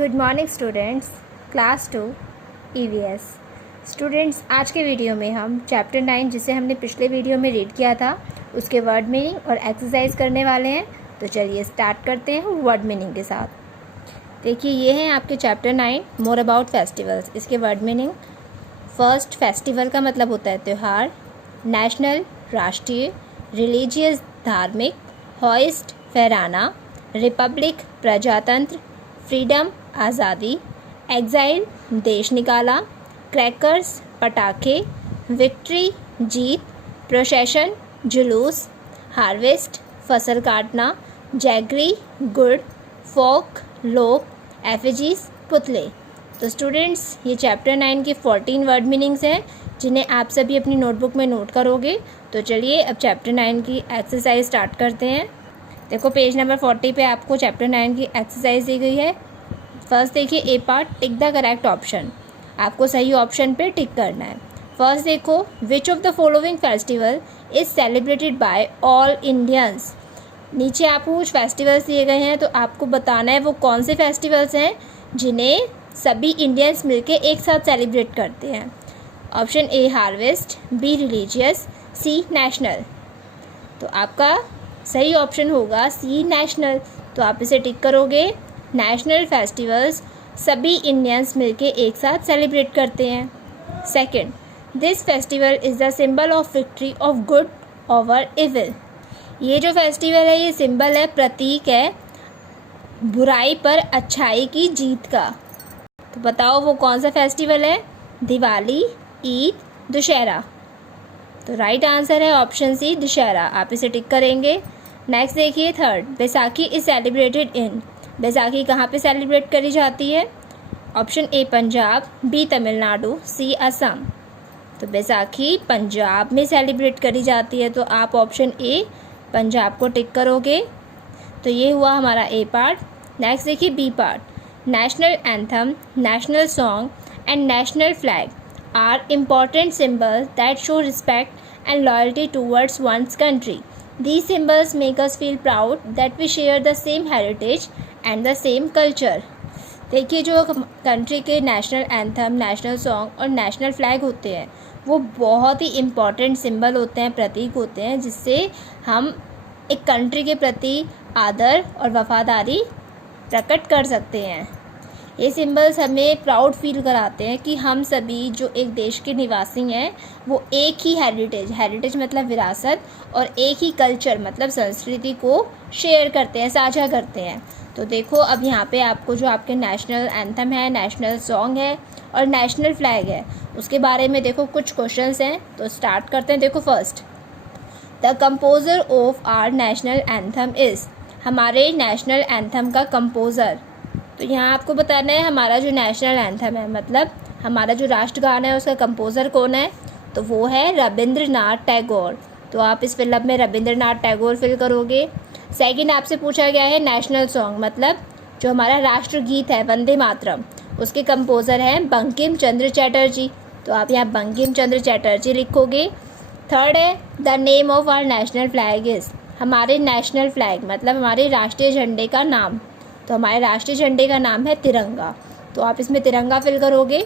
Good morning students, class 2 EVS. Students, आज के video में हम चैप्टर 9 जिसे हमने पिछले वीडियो में रीड किया था उसके वर्ड मीनिंग और एक्सरसाइज करने वाले हैं। तो चलिए स्टार्ट करते हैं वर्ड मीनिंग के साथ। देखिए, ये हैं आपके चैप्टर 9 मोर अबाउट फेस्टिवल्स। इसके वर्ड मीनिंग: फर्स्ट, फेस्टिवल का मतलब होता है त्यौहार। नेशनल राष्ट्रीय, रिलीजियस धार्मिक, हॉइस्ट फहराना, रिपब्लिक प्रजातंत्र, फ्रीडम आज़ादी, एग्जाइल देश निकाला, क्रैकर्स पटाखे, विक्ट्री जीत, प्रोसेशन जुलूस, हार्वेस्ट फसल काटना, जैगरी गुड़, फोक लोक, एफिजीज पुतले। तो स्टूडेंट्स, ये चैप्टर 9 के 14 वर्ड मीनिंग्स हैं जिन्हें आप सभी अपनी नोटबुक में नोट करोगे। तो चलिए अब चैप्टर 9 की एक्सरसाइज स्टार्ट करते हैं। देखो, पेज नंबर 40 पे आपको चैप्टर 9 की एक्सरसाइज दी गई है। फर्स्ट देखिए, A part, tick the correct option. आपको सही ऑप्शन पे टिक करना है। फर्स्ट देखो, which of the following festival is celebrated by all Indians. नीचे आपको कुछ फेस्टिवल्स दिए गए हैं, तो आपको बताना है वो कौन से फेस्टिवल्स हैं जिन्हें सभी इंडियंस मिलके एक साथ सेलिब्रेट करते हैं। Option A harvest, B religious, C national. तो आपका सही ऑप्शन होगा सी नेशनल। तो आप इसे टिक करोगे। नेशनल फेस्टिवल्स सभी इंडियंस मिलके एक साथ सेलिब्रेट करते हैं। Second, this festival is the symbol of victory of good over evil. ये जो फेस्टिवल है ये सिंबल है, प्रतीक है बुराई पर अच्छाई की जीत का। तो बताओ वो कौन सा फेस्टिवल है? दिवाली, ईद, दशहरा। तो राइट आंसर है ऑप्शन सी, दशहरा। आप इसे टिक करेंगे। नेक्स्ट देखिए, third, Baisakhi is celebrated in. Baisakhi कहाँ पे सेलिब्रेट करी जाती है? Option A Punjab, B Tamil Nadu, C Assam. तो बैसाखी पंजाब में सेलिब्रेट करी जाती है, तो आप ऑप्शन ए पंजाब को टिक करोगे। तो ये हुआ हमारा ए पार्ट। नेक्स्ट देखिए, B part, national anthem, national song and national flag are important symbols that show respect and loyalty towards one's country. These symbols make us feel proud that we share the same heritage and the same culture. देखिए, जो country के national anthem, national song और national flag होते हैं वो बहुत ही important symbol होते हैं, प्रतीक होते हैं, जिससे हम एक कंट्री के प्रति आदर और वफादारी प्रकट कर सकते हैं। ये सिंबल्स हमें प्राउड फील कराते हैं कि हम सभी जो एक देश के निवासी हैं वो एक ही हेरिटेज मतलब विरासत, और एक ही कल्चर मतलब संस्कृति को शेयर करते हैं, साझा करते हैं। तो देखो, अब यहाँ पे आपको जो आपके नेशनल एंथम है, नेशनल सॉन्ग है और नेशनल फ्लैग है, उसके बारे में देखो कुछ क्वेश्चंस हैं। तो स्टार्ट करते हैं। देखो, first, the composer of our national anthem is. हमारे नेशनल एंथम का कंपोज़र। तो यहाँ आपको बताना है हमारा जो नेशनल एंथम है मतलब हमारा जो राष्ट्रगान है उसका कंपोज़र कौन है? तो वो है रविंद्रनाथ टैगोर। तो आप इस फिलअप में रविंद्रनाथ टैगोर फिल करोगे। सेकंड, आपसे पूछा गया है नेशनल सॉन्ग मतलब जो हमारा राष्ट्रगीत है वंदे मातरम, उसके कंपोज़र हैं बंकिम चंद्र चटर्जी। तो आप यहाँ बंकिम चंद्र चटर्जी लिखोगे। थर्ड है, the name of our national flag is. हमारे नेशनल फ्लैग मतलब हमारे राष्ट्रीय झंडे का नाम। तो हमारे राष्ट्रीय झंडे का नाम है तिरंगा। तो आप इसमें तिरंगा फिल करोगे।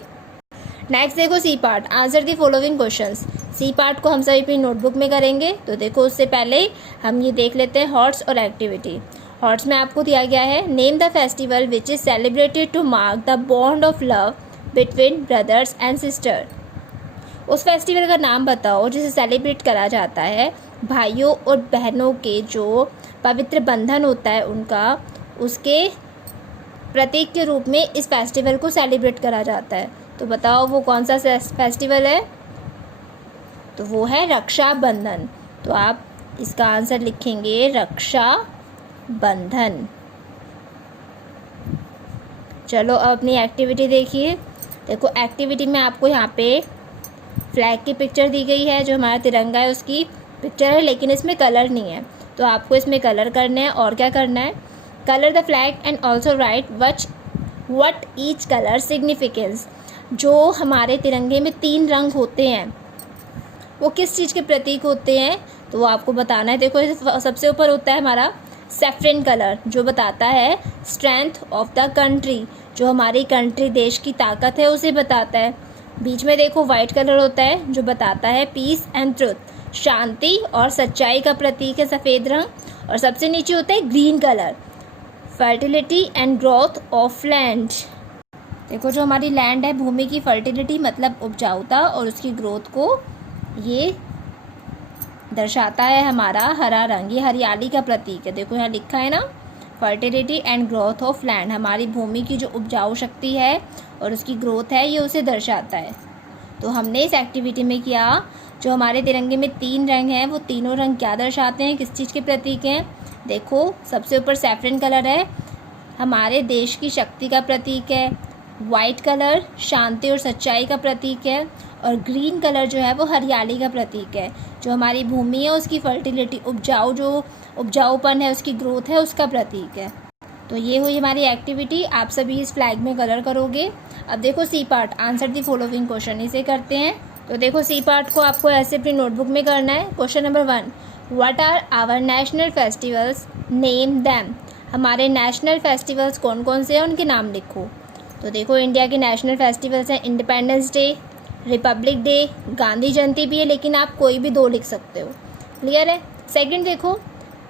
नेक्स्ट देखो, C part, answer the following questions. C part को हम सभी अपनी नोटबुक में करेंगे। तो देखो, उससे पहले हम ये देख लेते हैं हॉट्स और एक्टिविटी। हॉट्स में आपको दिया गया है, name the festival which is celebrated to mark the bond of love between brothers and sister. उस फेस्टिवल का नाम बताओ जिसे सेलिब्रेट करा जाता है भाइयों और बहनों के जो पवित्र बंधन होता है उनका, उसके प्रतीक के रूप में इस फेस्टिवल को सेलिब्रेट करा जाता है। तो बताओ वो कौन सा फेस्टिवल है? तो वो है रक्षाबंधन। तो आप इसका आंसर लिखेंगे रक्षाबंधन। चलो अब अपनी एक्टिविटी देखिए। देखो, एक्टिविटी में आपको यहाँ पे फ्लैग की पिक्चर दी गई है, जो हमारा तिरंगा है उसकी पिक्चर है, लेकिन इसमें कलर नहीं है। तो आपको इसमें कलर करना है। और क्या करना है? Colour the flag and also right what each colour significance. जो हमारे तिरंगे में 3 रंग होते हैं वो किस चीज़ के प्रतीक होते हैं? तो वो आपको बताना है। देखो, सबसे ऊपर होता है हमारा सेफ्रन कलर, जो बताता है स्ट्रेंथ ऑफ द कंट्री, जो हमारी कंट्री देश की ताकत है उसे बताता है। बीच में देखो वाइट कलर होता है जो बताता है पीस एंड ट्रुथ, शांति और सच्चाई का प्रतीक है सफ़ेद रंग। और सबसे नीचे होता है green colour, fertility and growth of land. देखो जो हमारी लैंड है, भूमि की फर्टिलिटी मतलब उपजाऊता और उसकी ग्रोथ को ये दर्शाता है हमारा हरा रंग, ये हरियाली का प्रतीक है। देखो यहाँ लिखा है ना, fertility and growth of land, हमारी भूमि की जो उपजाऊ शक्ति है और उसकी ग्रोथ है ये उसे दर्शाता है। तो हमने इस एक्टिविटी में किया, जो हमारे तिरंगे में 3 रंग हैं वो तीनों रंग क्या दर्शाते हैं, किस चीज़ के प्रतीक हैं। देखो सबसे ऊपर सैफरन कलर है, हमारे देश की शक्ति का प्रतीक है। वाइट कलर शांति और सच्चाई का प्रतीक है। और ग्रीन कलर जो है वो हरियाली का प्रतीक है, जो हमारी भूमि है उसकी फर्टिलिटी, उपजाऊपन है, उसकी ग्रोथ है, उसका प्रतीक है। तो ये हुई हमारी एक्टिविटी। आप सभी इस फ्लैग में कलर करोगे। अब देखो C part, answer the following question, इसे करते हैं। तो देखो सी पार्ट को आपको ऐसे अपनी नोटबुक में करना है। Question number 1, what are our national festivals, name them. हमारे नेशनल फेस्टिवल्स कौन कौन से हैं उनके नाम लिखो। तो देखो इंडिया के नेशनल फेस्टिवल्स हैं independence day, republic day, Gandhi Jayanti भी है, लेकिन आप कोई भी 2 लिख सकते हो। क्लियर है। सेकंड देखो,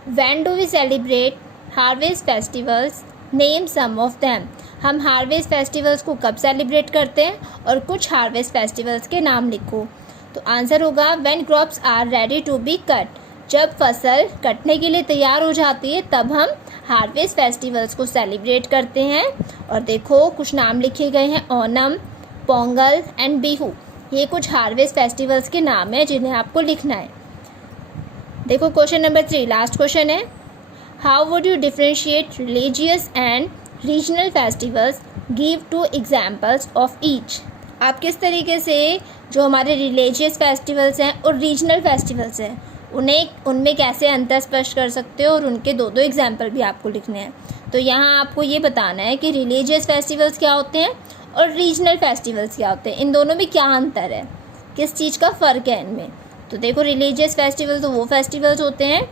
when do we celebrate harvest festivals, name some of them. हम हार्वेस्ट फेस्टिवल्स को कब सेलिब्रेट करते हैं और कुछ हार्वेस्ट फेस्टिवल्स के नाम लिखो। तो आंसर होगा when crops are ready to be cut, जब फसल कटने के लिए तैयार हो जाती है तब हम हार्वेस्ट फेस्टिवल्स को सेलिब्रेट करते हैं। और देखो कुछ नाम लिखे गए हैं, ओनम, पोंगल एंड बिहू, ये कुछ हार्वेस्ट फेस्टिवल्स के नाम हैं जिन्हें आपको लिखना है। देखो क्वेश्चन नंबर 3, लास्ट क्वेश्चन है, how would you differentiate religious and regional festivals, give 2 examples of each. आप किस तरीके से जो हमारे रिलीजियस फेस्टिवल्स हैं और रीजनल फेस्टिवल्स हैं उनमें कैसे अंतर स्पष्ट कर सकते हो, और उनके 2 एग्जाम्पल भी आपको लिखने हैं। तो यहाँ आपको ये बताना है कि रिलीजियस फेस्टिवल्स क्या होते हैं और रीजनल फेस्टिवल्स क्या होते हैं, इन दोनों में क्या अंतर है, किस चीज़ का फ़र्क है इनमें। तो देखो रिलीजियस फेस्टिवल्स तो वो फेस्टिवल्स होते हैं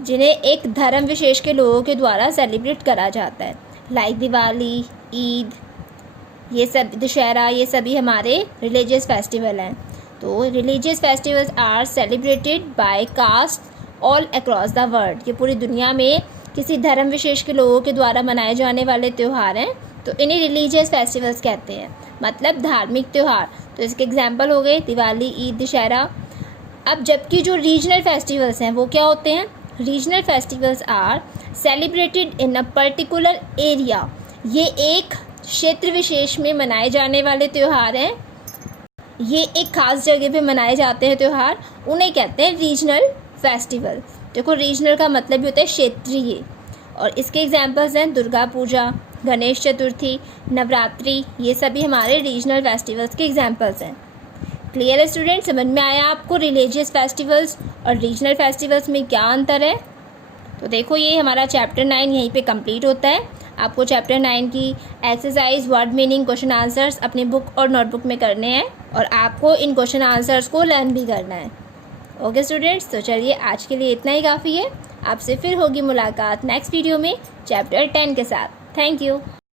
जिन्हें एक धर्म विशेष के लोगों के द्वारा सेलिब्रेट करा जाता है, लाइक दिवाली, ईद, ये सब, दशहरा, ये सभी हमारे रिलीजियस फेस्टिवल हैं। तो religious festivals are celebrated by caste all across the world, ये पूरी दुनिया में किसी धर्म विशेष के लोगों के द्वारा मनाए जाने वाले त्यौहार हैं, तो इन्हें रिलीजियस फेस्टिवल्स कहते हैं, मतलब धार्मिक त्यौहार। तो इसके एग्जांपल हो गए दिवाली, ईद, दशहरा। अब जबकि जो रीजनल फेस्टिवल्स हैं वो क्या होते हैं, regional festivals are celebrated in a particular area, ये एक क्षेत्र विशेष में मनाए जाने वाले त्यौहार हैं, ये एक खास जगह पे मनाए जाते हैं त्यौहार, उन्हें कहते हैं रीजनल फेस्टिवल। देखो रीजनल का मतलब भी होता है क्षेत्रीय, और इसके एग्जांपल्स हैं दुर्गा पूजा, गणेश चतुर्थी, नवरात्रि, ये सभी हमारे रीजनल फेस्टिवल्स के एग्जांपल्स हैं। क्लियर है स्टूडेंट, समझ में आया आपको रिलीजियस फेस्टिवल्स और रीजनल फेस्टिवल्स में क्या अंतर है। तो देखो ये हमारा चैप्टर 9 यहीं पे कंप्लीट होता है। आपको चैप्टर 9 की exercise, word meaning, question answers अपनी बुक और नोटबुक में करने हैं, और आपको इन क्वेश्चन आंसर्स को लर्न भी करना है। ओके स्टूडेंट्स, तो चलिए आज के लिए इतना ही काफ़ी है। आपसे फिर होगी मुलाकात नेक्स्ट वीडियो में चैप्टर 10 के साथ। Thank you.